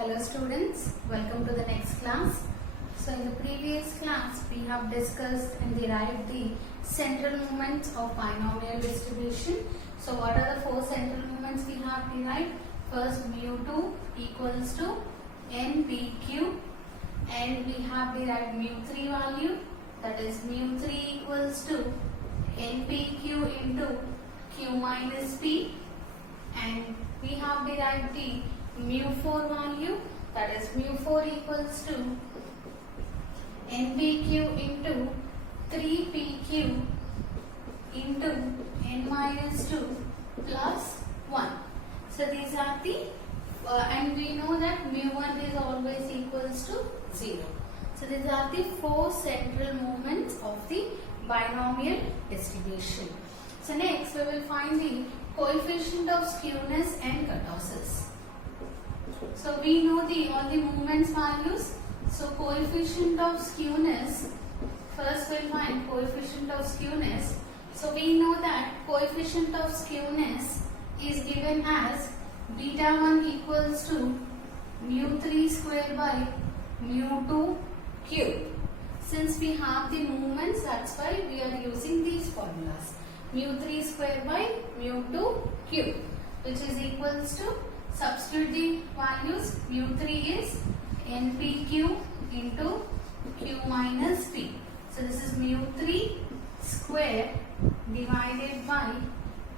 Hello students, welcome to the next class. So in the previous class we have discussed and derived the central moments of binomial distribution. So what are the four central moments we have derived? First, mu2 equals to npq, and we have derived mu3 value, that is mu3 equals to npq into q minus p, and we have derived the mu4 value, that is mu4 equals to npq into 3pq into n minus 2 plus 1. So these are the and we know that mu1 is always equals to 0. So these are the four central moments of the binomial distribution. So next we will find the coefficient of skewness and kurtosis. So we know all the moments values. So coefficient of skewness, first we'll find coefficient of skewness. So we know that coefficient of skewness is given as beta 1 equals to mu3 square by mu2 cube. Since we have the moments, that's why we are using these formulas. Mu3 square by mu2 cube, which is equals to, substitute the values, mu3 is npq into q minus p. So this is mu3 square divided by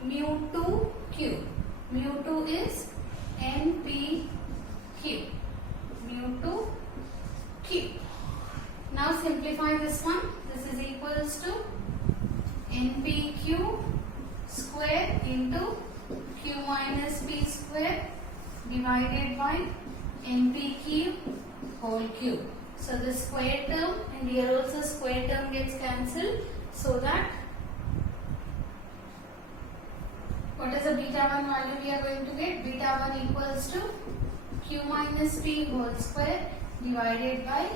mu2 cube. Mu2 is npq, mu2 cube. Now simplify this one. This is equals to npq square into q minus p square divided by npq whole cube. So the square term, and here also square term gets cancelled, so that what is the beta 1 value we are going to get? Beta 1 equals to q minus p whole square divided by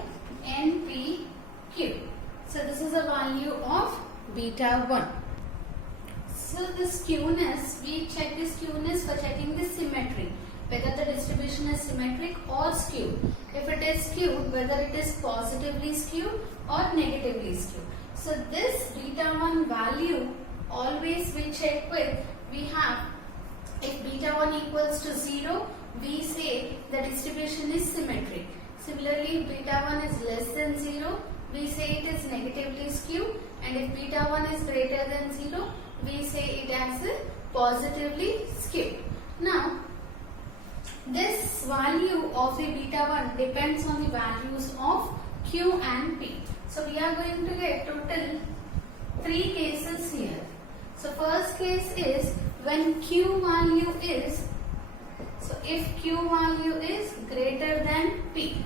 npq. So this is the value of beta 1. So the skewness, we check the skewness for checking the symmetry, whether the distribution is symmetric or skewed. If it is skewed, whether it is positively skewed or negatively skewed. So this beta 1 value always we check with, we have, if beta 1 equals to 0, we say the distribution is symmetric. Similarly, if beta 1 is less than 0, we say it is negatively skewed, and if beta 1 is greater than 0, we say it as a positively skewed. Now, this value of the beta 1 depends on the values of q and p. So we are going to get total 3 cases here. So first case is when q value is, so if q value is greater than p.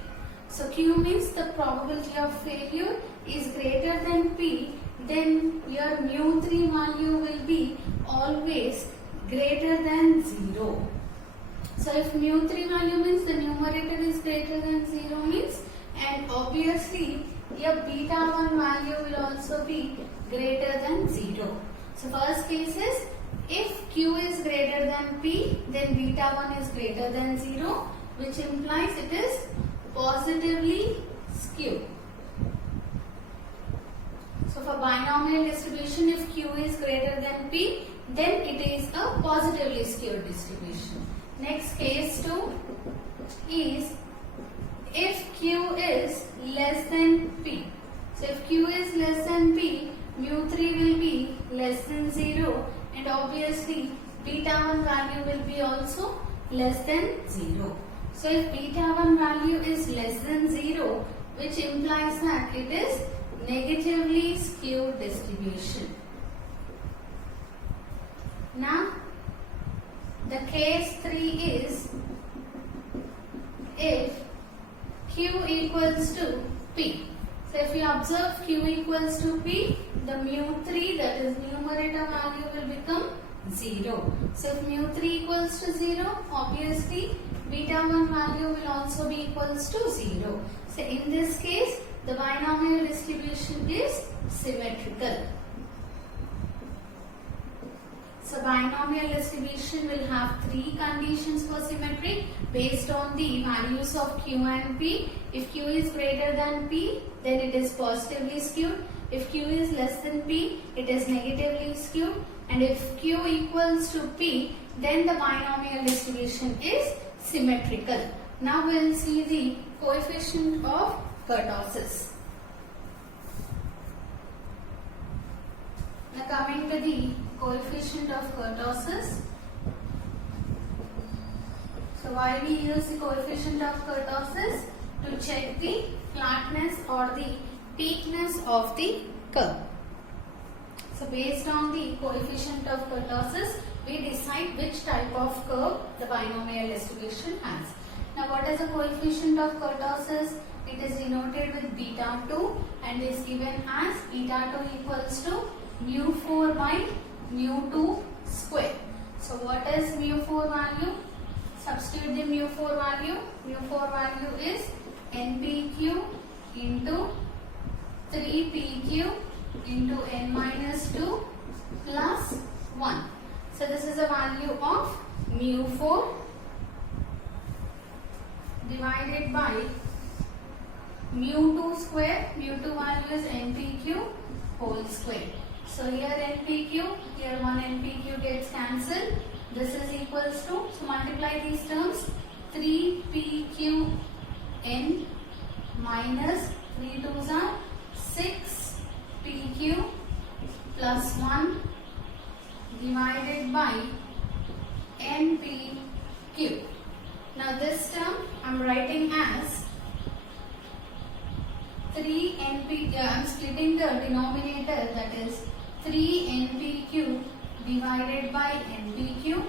So q means the probability of failure is greater than p, then your mu3 value will be always greater than 0. So if mu3 value means the numerator is greater than 0 means, and obviously your beta 1 value will also be greater than 0. So first case is, if q is greater than p, then beta 1 is greater than 0, which implies it is positively skewed. So for binomial distribution, if q is greater than p, then it is a positively skewed distribution. Next case 2 is if q is less than p. So if q is less than p, mu3 will be less than 0, and obviously beta 1 value will be also less than 0. So if beta 1 value is less than 0, which implies that it is negatively skewed distribution. Now, the case 3 is if q equals to p. So if you observe q equals to p, the mu3, that is numerator value, will become 0. So if mu3 equals to 0, obviously beta 1 value will also be equals to 0. So in this case, the binomial distribution is symmetrical. So binomial distribution will have three conditions for symmetry based on the values of Q and P. If Q is greater than P, then it is positively skewed. If Q is less than P, it is negatively skewed. And if Q equals to P, then the binomial distribution is symmetrical. Now we will see the coefficient of kurtosis. Now coming to the coefficient of kurtosis. So why we use the coefficient of kurtosis? To check the flatness or the peakness of the curve. So based on the coefficient of kurtosis, we decide which type of curve the binomial distribution has. Now what is the coefficient of kurtosis? It is denoted with beta 2 and is given as beta 2 equals to mu 4 by mu 2 square. So what is mu 4 value? Substitute the mu 4 value. Mu 4 value is NPQ into 3PQ into n minus 2 plus 1. So this is a value of mu 4 divided by mu 2 square. Mu 2 value is NPQ whole square. So here NPQ, here one NPQ gets cancelled. This is equals to, so multiply these terms, 3PQN minus 3 2s are 6PQ plus 1 divided by NPQ. Now this term I am writing as 3NP, I am splitting the denominator, that is 3NPQ divided by NPQ.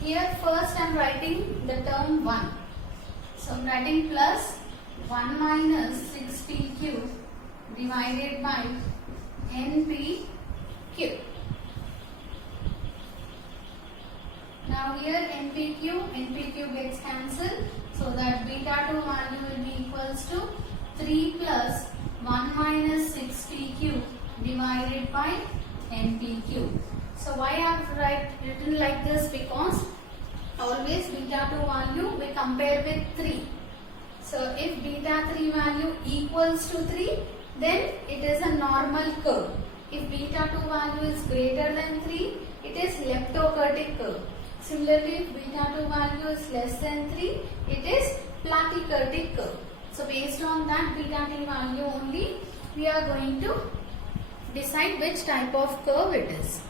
Here first I am writing the term 1. So I am writing plus 1 minus 6PQ divided by NPQ. Now here NPQ gets cancelled, so that beta 2 value will be equals to 3 plus 1 minus 6PQ divided by NPQ. So why I have written like this? Because always beta 2 value we compare with 3. So if beta 3 value equals to 3, then it is a normal curve. If beta 2 value is greater than 3, it is leptokurtic curve. Similarly, if beta 2 value is less than 3, it is platykurtic curve. So based on that beta 3 value only, we are going to decide which type of curve it is.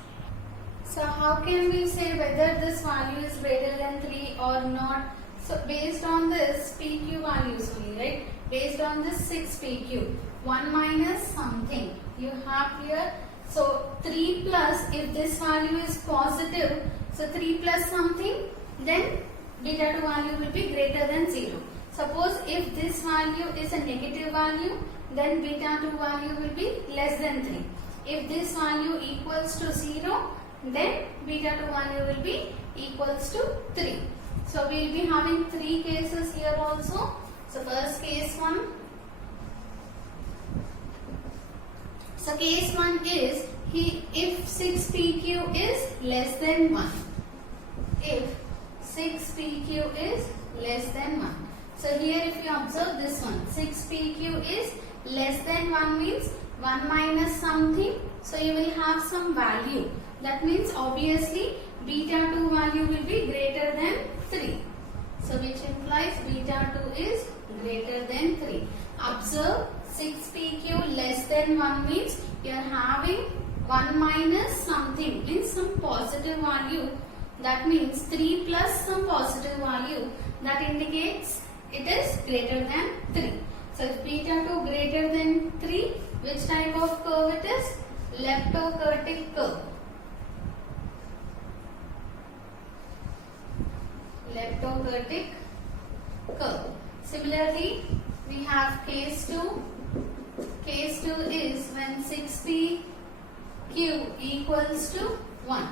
So how can we say whether this value is greater than 3 or not? So based on this PQ values only, right? Based on this 6 PQ, 1 minus something you have here. So 3 plus, if this value is positive, so 3 plus something, then beta 2 value will be greater than 0. Suppose if this value is a negative value, then beta 2 value will be less than 3. If this value equals to 0, then beta 2 value will be equals to 3. So we will be having 3 cases here also. So first case 1. So case 1 is if 6 PQ is less than 1. If 6 PQ is less than 1. So here if you observe this one, 6 PQ is less than 1 means 1 minus something. So you will have some value. That means obviously beta 2 value will be greater than 3. So which implies beta 2 is greater than 3. Observe 6 PQ less than 1 means you are having 1 minus something, means some positive value. That means 3 plus some positive value. That indicates it is greater than 3. So if beta 2 greater than 3, which type of curve it is? Leptokurtic curve. Leptokurtic curve. Similarly, we have case 2. Case 2 is when 6PQ equals to 1.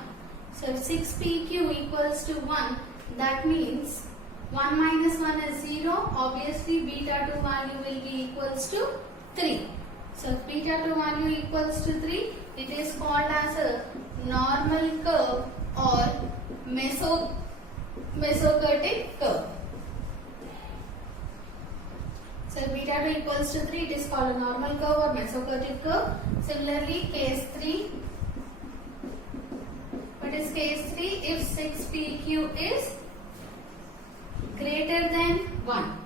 So if 6PQ equals to 1, that means 1 minus 1 is 0. Obviously, beta 2 value will be equals to 3. So if beta 2 value equals to 3, it is called as a normal curve or mesocurtic curve. So if beta 2 equals to 3, it is called a normal curve or mesocurtic curve. Similarly, case 3. What is case 3? If 6PQ is greater than 1.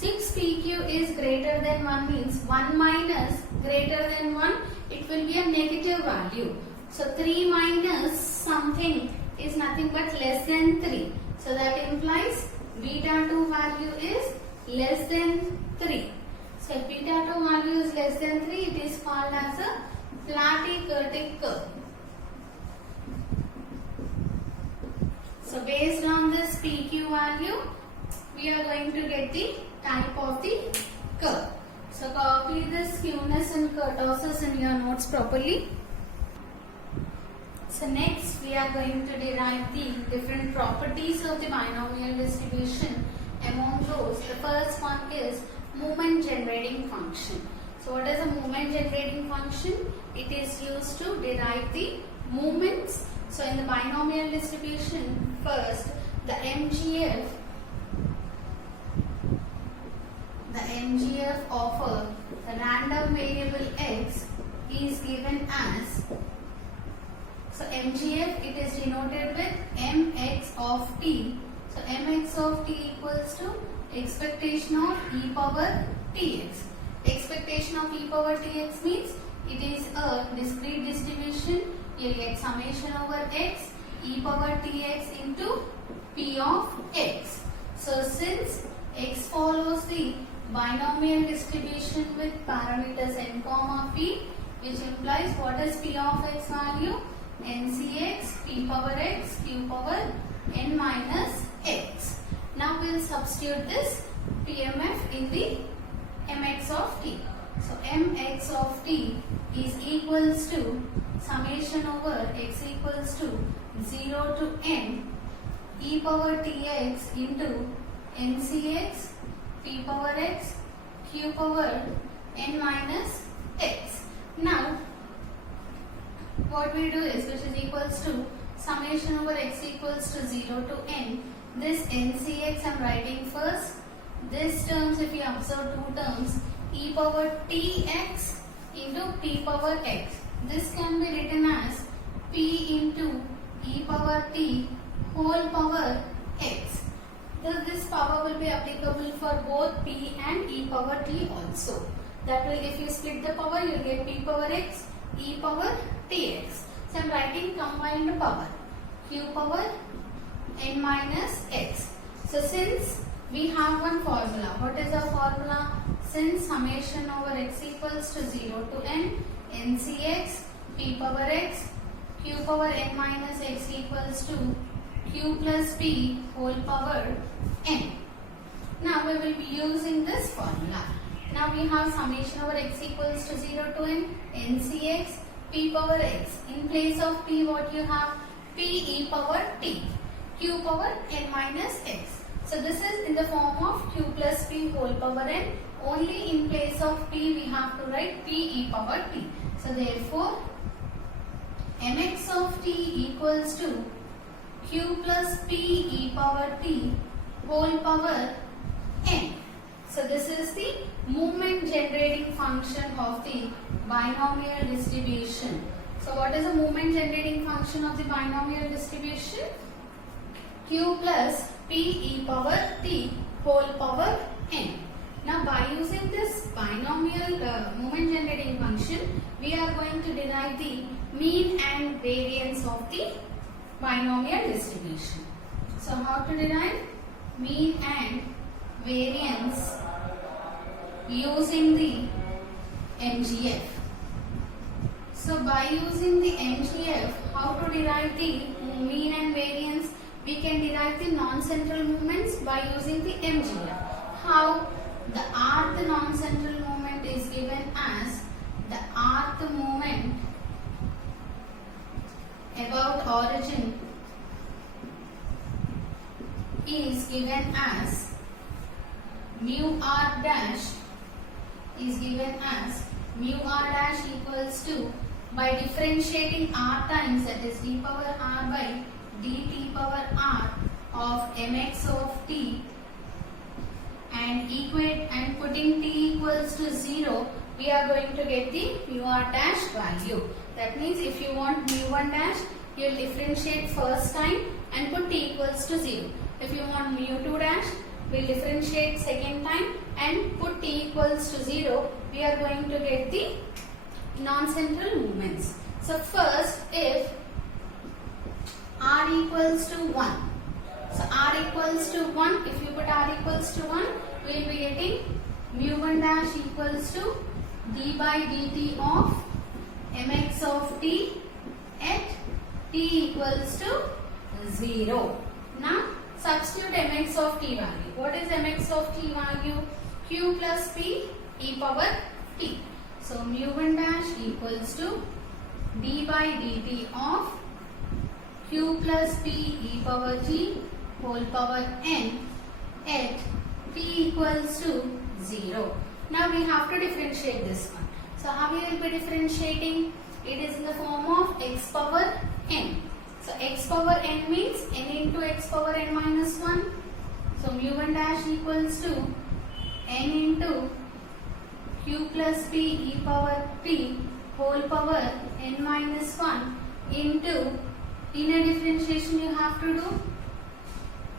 6PQ is greater than 1 means 1 minus greater than 1, it will be a negative value. So 3 minus something is nothing but less than 3. So that implies beta 2 value is less than 3. So if beta 2 value is less than 3, it is called as a platykurtic curve. So based on this PQ value, we are going to get the type of the curve. So copy the skewness and kurtosis in your notes properly. So next we are going to derive the different properties of the binomial distribution. Among those, the first one is moment generating function. So what is a moment generating function? It is used to derive the moments. So in the binomial distribution, first the MGF of a random variable x is given as, so MGF, it is denoted with mx of t. So mx of t equals to expectation of e power tx. Expectation of e power tx means it is a discrete distribution. You get summation over x e power tx into p of x. So since x follows the binomial distribution with parameters n comma p, which implies what is p of x value? ncx p power x q power n minus x. Now we will substitute this PMF in the mx of t. So mx of t is equals to summation over x equals to 0 to n e power tx into ncx p power x q power n minus x. Now what we do is, which is equals to summation over x equals to 0 to n. This ncx I am writing first. This terms, if you observe two terms, e power tx into p power x. This can be written as p into e power t whole power x. This power will be applicable for both p and e power t also. That will, if you split the power, you will get p power x, e power tx. So I am writing combined power q power n minus x. So since we have one formula, what is the formula? Since summation over x equals to 0 to n, ncx p power x q power n minus x equals to q plus p whole power n. Now we will be using this formula. Now we have summation over x equals to 0 to n, ncx p power x. In place of p, what you have? P e power t, q power n minus x. So this is in the form of q plus p whole power n. Only in place of p we have to write p e power t. So therefore mx of t equals to q plus p e power t whole power n. So this is the moment generating function of the binomial distribution. So what is the moment generating function of the binomial distribution? Q plus p e power t whole power n. Now by using this binomial moment generating function, we are going to derive the mean and variance of the binomial distribution. So how to derive mean and variance using the MGF. So by using the MGF, how to derive the mean and variance? We can derive the non-central moments by using the MGF. How? The rth non-central moment is given as the rth moment about origin is given as mu r dash is given as mu r dash equals to, by differentiating r times, that is d power r by dt power r of mx of t and equate and putting t equals to 0, we are going to get the mu r dash value. That means if you want mu 1 dash, you will differentiate first time and put t equals to 0. If you want mu 2 dash, we will differentiate second time and put t equals to 0. We are going to get the non-central movements. So first, if r equals to 1. So r equals to 1, if you put r equals to 1, we will be getting mu 1 dash equals to d by dt of mx of t at t equals to 0. Now substitute mx of t value. What is mx of t value? Q plus p e power t. So mu 1 dash equals to d by dt of q plus p e power t whole power n at t equals to 0. Now we have to differentiate this one. So how we will be differentiating? It is in the form of x power n. So x power n means n into x power n minus 1. So mu 1 dash equals to n into q plus p e power t whole power n minus 1 into inner differentiation you have to do.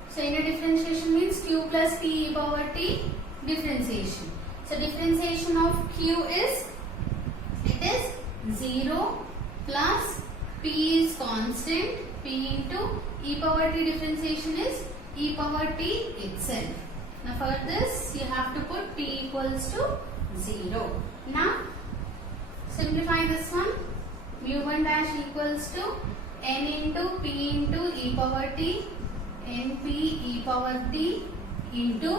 So inner differentiation means q plus p e power t differentiation. So differentiation of q is, it is 0 plus p is constant, p into e power t differentiation is e power t itself. Now for this you have to put t equals to 0. Now simplify this one. Mu 1 dash equals to n into p into e power t np e power t into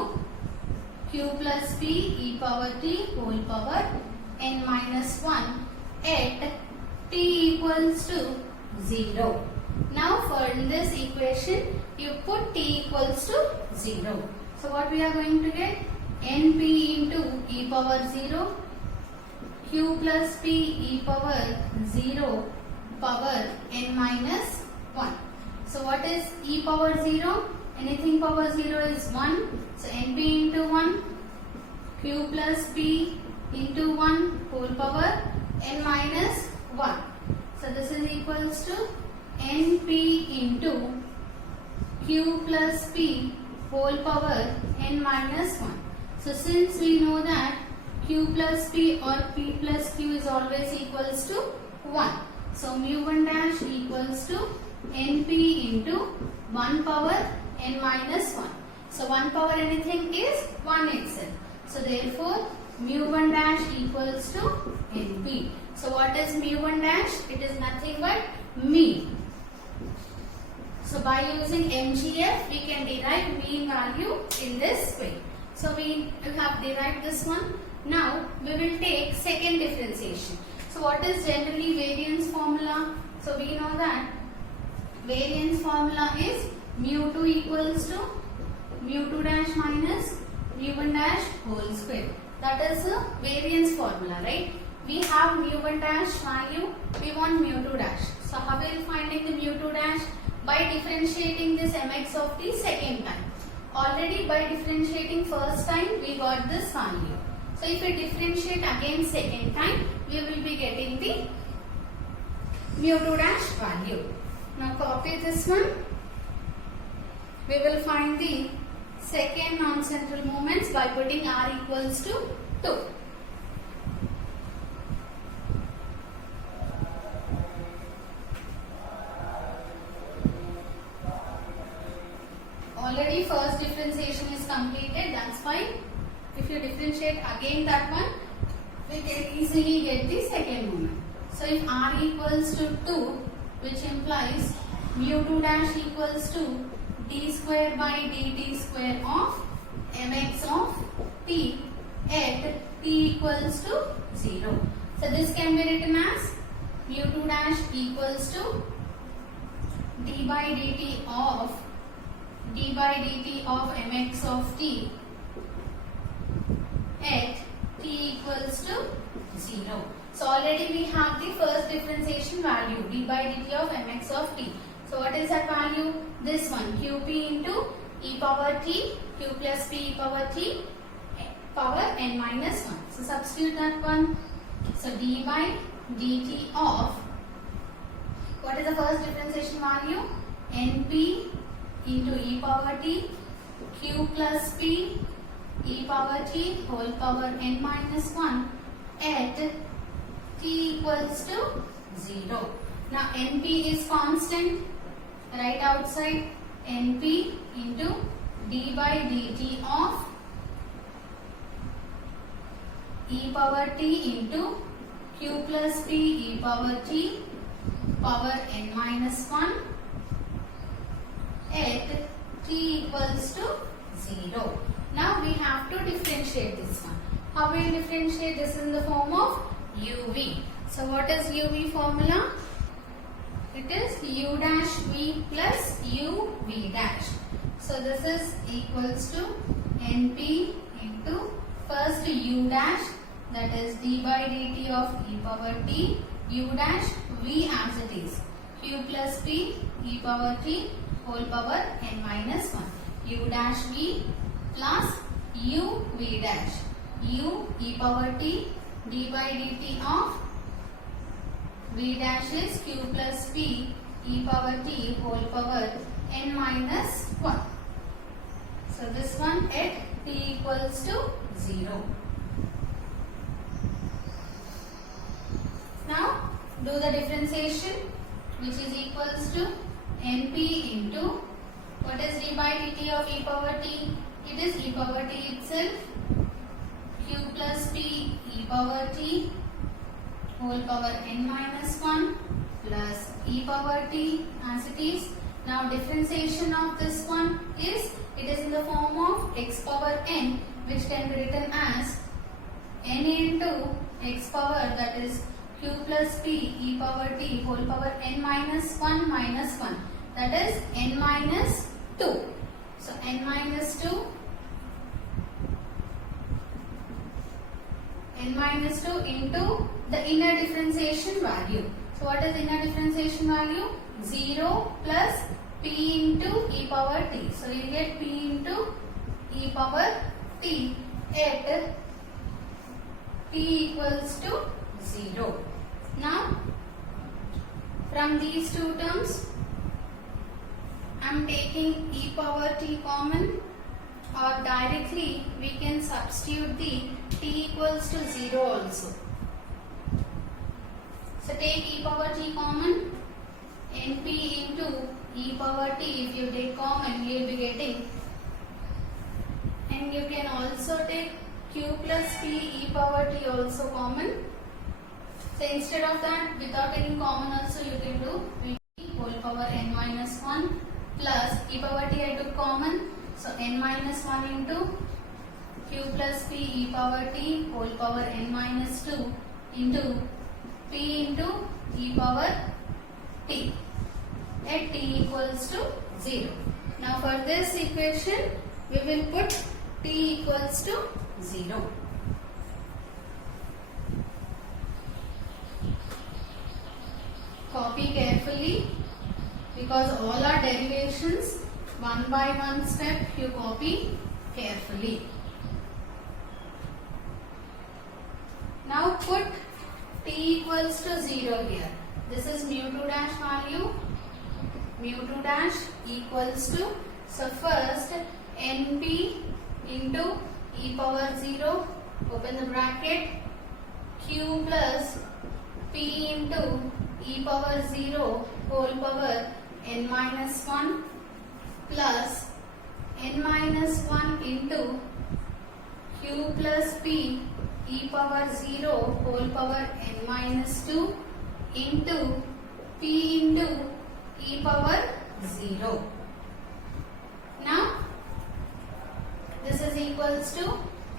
q plus p e power t whole power n minus 1 at t equals to 0. Now for this equation you put t equals to 0. So what we are going to get? np into e power 0 q plus p e power 0 power n minus 1. So what is e power 0? Anything power 0 is 1. So np into 1 q plus p into 1 whole power n minus 1. So this is equals to np into q plus p whole power n minus 1. So since we know that q plus p or p plus q is always equals to 1. So mu 1 dash equals to np into 1 power n minus 1. So 1 power anything is 1 itself. So therefore mu 1 dash equals to np. So what is mu 1 dash? It is nothing but mean. So by using MGF we can derive mean value in this way. So we have derived this one. Now we will take second differentiation. So what is generally variance formula? So we know that variance formula is mu 2 equals to mu 2 dash minus mu 1 dash whole square. That is a variance formula, right? We have mu 1 dash value, we want mu 2 dash. So how we will finding the mu 2 dash? By differentiating this mx of t second time. Already by differentiating first time we got this value. So if we differentiate again second time, we will be getting the mu 2 dash value. Now copy this one. We will find the second non-central moments by putting r equals to 2. Already first differentiation is completed, that's fine. If you differentiate again that one, we can easily get the second moment. So if r equals to 2, which implies mu 2 dash equals to d square by dt square of mx of t at t equals to 0. So this can be written as mu 2 dash equals to d by dt of mx of t at t equals to 0. So already we have the first differentiation value d by dt of mx of t. So what is that value? This one, qp into e power t, q plus p e power t, power n minus 1. So substitute that one. So d by dt of, what is the first differentiation value? np into e power t, q plus p e power t whole power n minus 1 at t equals to 0. Now np is constant, right outside, np into d by dt of e power t into q plus p e power t power n minus 1 at t equals to 0. Now we have to differentiate this one. How will we differentiate this in the form of uv? So what is uv formula? It is u dash v plus uv dash. So this is equals to np into first u dash, that is d by dt of e power t, u dash v as it is, q plus p e power t whole power n minus 1, u dash v plus u v dash, u e power t d by dt of v dash is q plus p e power t whole power n minus 1. So this one at t equals to 0. Now do the differentiation, which is equals to np into, what is d by dt of e power t? It is e power t itself, q plus p e power t whole power n minus 1 plus e power t as it is. Now differentiation of this one is, it is in the form of x power n, which can be written as n into x power, that is q plus p e power t whole power n minus 1 minus 1, that is n minus 2. So n minus 2, n minus 2 into the inner differentiation value. So what is inner differentiation value? 0 plus p into e power t. So you get p into e power t at p equals to 0. Now from these two terms I am taking e power t common, or directly we can substitute the t equals to 0 also. So take e power t common, np into e power t, if you take common you will be getting, and you can also take q plus p e power t also common. So instead of that, without taking common also you can do v whole power n minus 1 plus e power t I took common, so n minus 1 into q plus p e power t whole power n minus 2 into p into e power t at t equals to 0. Now for this equation we will put t equals to 0. Copy carefully, because all are derivations, one by one step you copy carefully. Now put t equals to 0 here. This is mu2 dash value, mu2 dash equals to, so first np into e power 0, open the bracket, q plus p into e power 0 whole power n minus 1 plus n minus 1 into q plus p e power 0 whole power n minus 2 into p into e power 0. Now this is equals to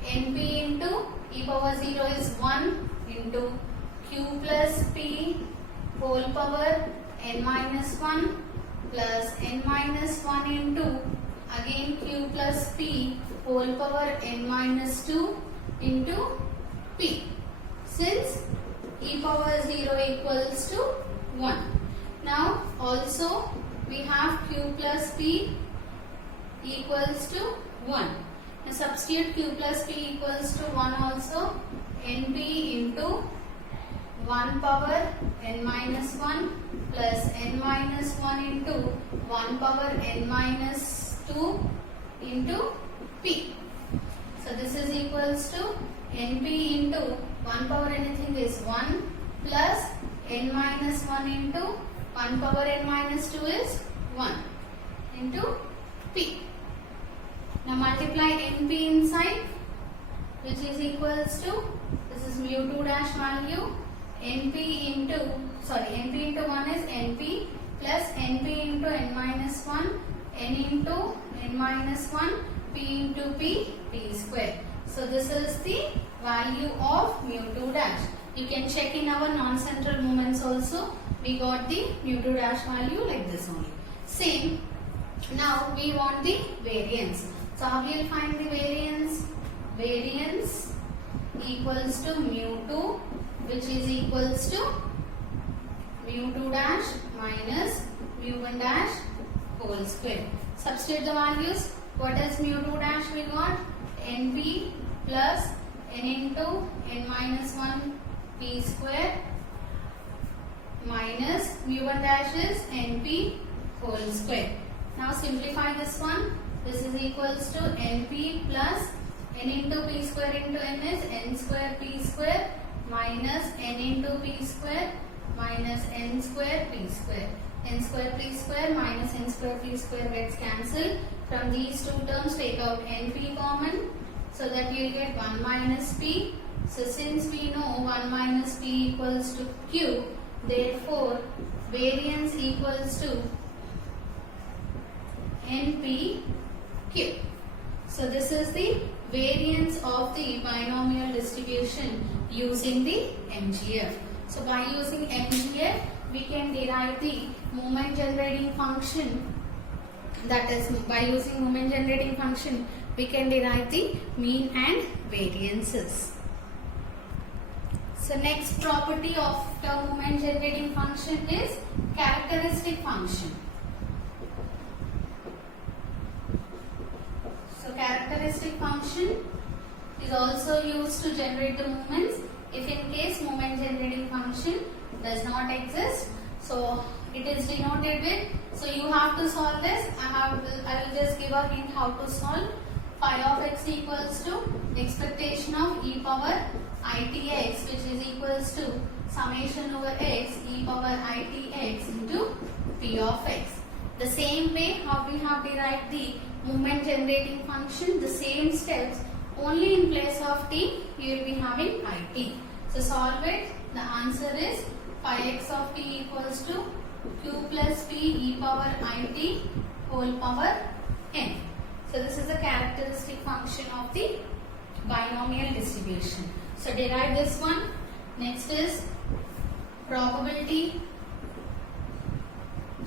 np into e power 0 is 1 into q plus p whole power n minus 1 plus n minus 1 into again q plus p whole power n minus 2 into p, since e power 0 equals to 1. Now also we have q plus p equals to 1. Now substitute q plus p equals to 1 also. Np into 1 power n minus 1 plus n minus 1 into 1 power n minus 2 into p. So this is equals to np into 1 power anything is 1 plus n minus 1 into 1 power n minus 2 is 1 into p. Now multiply np inside, which is equals to, this is mu 2 dash value, np into 1 is np plus np into n minus 1, n into n minus 1, p into p square. So this is the value of mu 2 dash. You can check in our non-central moments also. We got the mu 2 dash value like this only. Same. Now we want the variance. So how we will find the variance? Variance equals to mu 2, which is equals to mu 2 dash minus mu 1 dash whole square. Substitute the values. What is mu 2 dash we got? np plus n into n minus 1 p square minus mu 1 dash is np whole square. Now simplify this one. This is equals to np plus n into p square into n is n square p square minus n into p square minus n square p square. N square p square minus n square p square gets cancelled. From these two terms take out np common, so that you get 1 minus p. So since we know 1 minus p equals to q, therefore variance equals to np q. So this is the variance of the binomial distribution using the MGF. So by using MGF, we can derive the moment generating function. That is, by using moment generating function, we can derive the mean and variances. So next property of the moment generating function is characteristic function. So characteristic function is also used to generate the moments if in case moment generating function does not exist. So it is denoted with, so you have to solve this. I will just give a hint how to solve. Phi of x equals to expectation of e power itx, which is equals to summation over x e power itx into p of x. The same way how we have derived the moment generating function, the same steps, only in place of t you will be having it. So solve it. The answer is phi x of t equals to q plus p e power it whole power n. So this is the characteristic function of the binomial distribution. So derive this one. Next is probability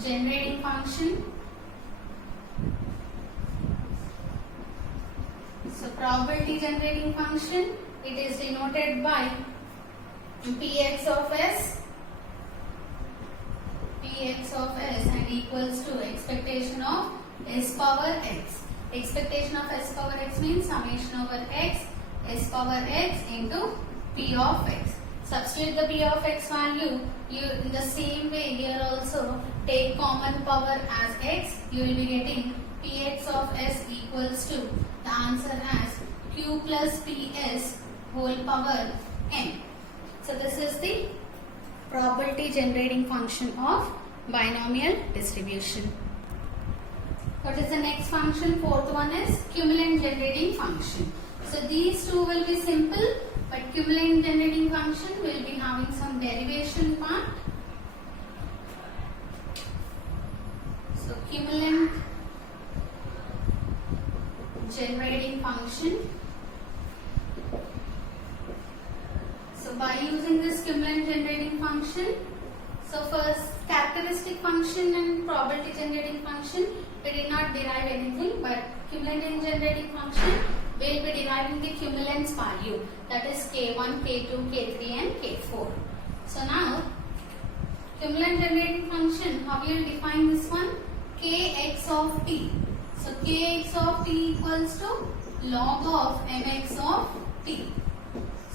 generating function. So probability generating function, it is denoted by px of s and equals to expectation of s power x. Expectation of s power x means summation over x s power x into p of x. Substitute the p of x value. You in the same way here also take common power as x. You will be getting px of s equals to the answer as q plus ps whole power n. So this is the probability generating function of binomial distribution. What is the next function? Fourth one is cumulant generating function. So these two will be simple, but cumulant generating function will be having some derivation part. So cumulant generating function. So by using this cumulant generating function, so first characteristic function and probability generating function, we did not derive anything, but cumulant generating function will be deriving the cumulant's value, that is k1, k2, k3 and k4. So now cumulant generating function, how we will define this one? kx of t. So kx of t equals to log of mx of t.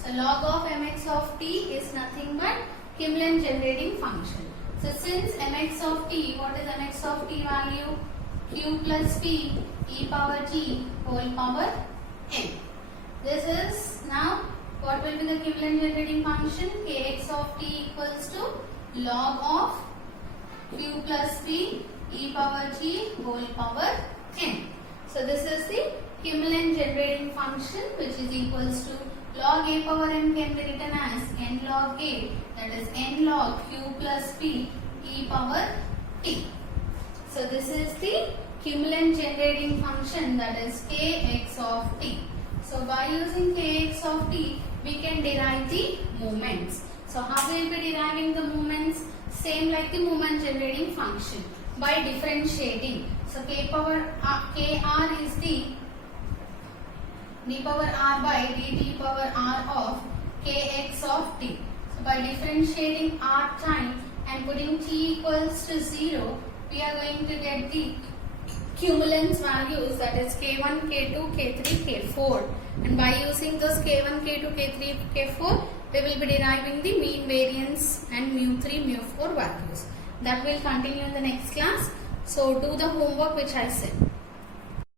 So log of mx of t is nothing but Kimlen generating function. So since mx of t, what is mx of t value? Q plus p e power t whole power n. This is now what will be the Kimlen generating function? Kx of t equals to log of q plus p e power t whole power n. So this is the Kimlen generating function, which is equals to log a power n can be written as n log a, that is n log q plus p e power t. So this is the Kimlen generating function, that is kx of t. So by using kx of t, we can derive the moments. So how we will be deriving the moments? Same like the moment generating function, by differentiating. So kr is the d power r by dt power r of kx of t. So by differentiating r time and putting t equals to 0, we are going to get the cumulants values, that is k1, k2, k3, k4. And by using those k1, k2, k3, k4, we will be deriving the mean variance and mu3, mu4 values. That will continue in the next class. So do the homework which I said.